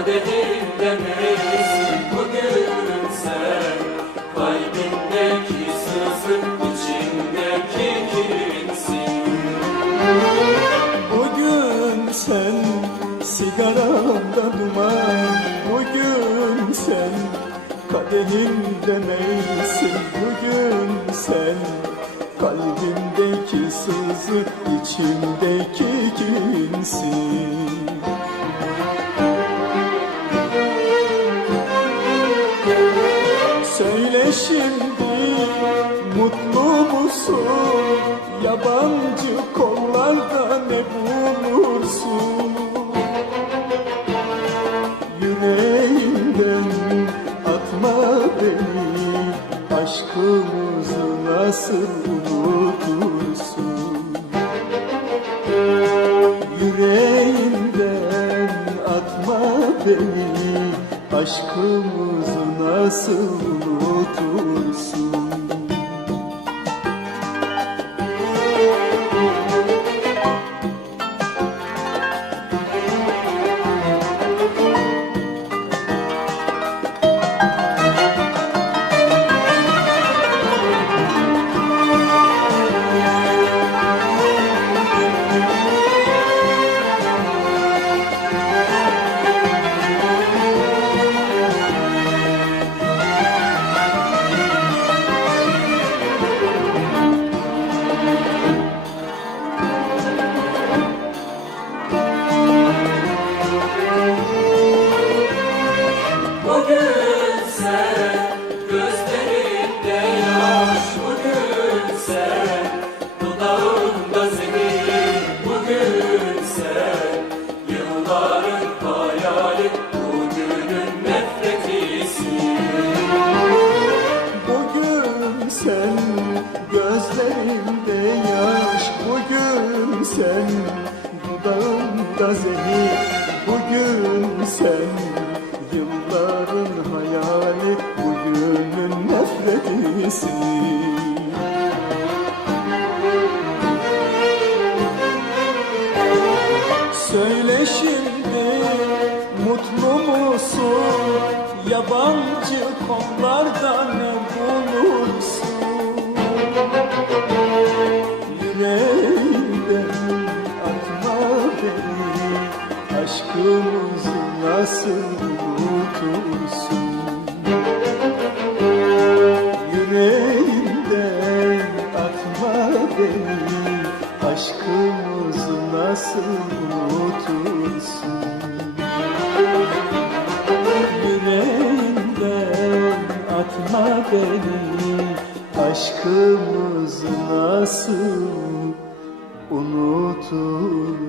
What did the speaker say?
kaderim demeyiz bugün sen Kalbindeki sızın içindeki kinsin Bugün sen sigaramda duman. Bugün sen kaderimde mevsim. Bugün sen kalbimdeki sızı içimdeki kinsin mutlu musun? Yabancı kollarda ne bulursun? Yüreğinden atma beni Aşkımızı nasıl unutursun? Yüreğinden atma beni Aşkımızı nasıl unutursun? Sen gözlerimde yaş Bugün sen. Dudağımda zehir Bugün sen. Yılların hayali Bugünün nefretisin. Söyle şimdi mutlu musun? Yabancı kollarda Aşkımızı nasıl unutursun? Yüreğinden atma beni Aşkımızı nasıl unutursun?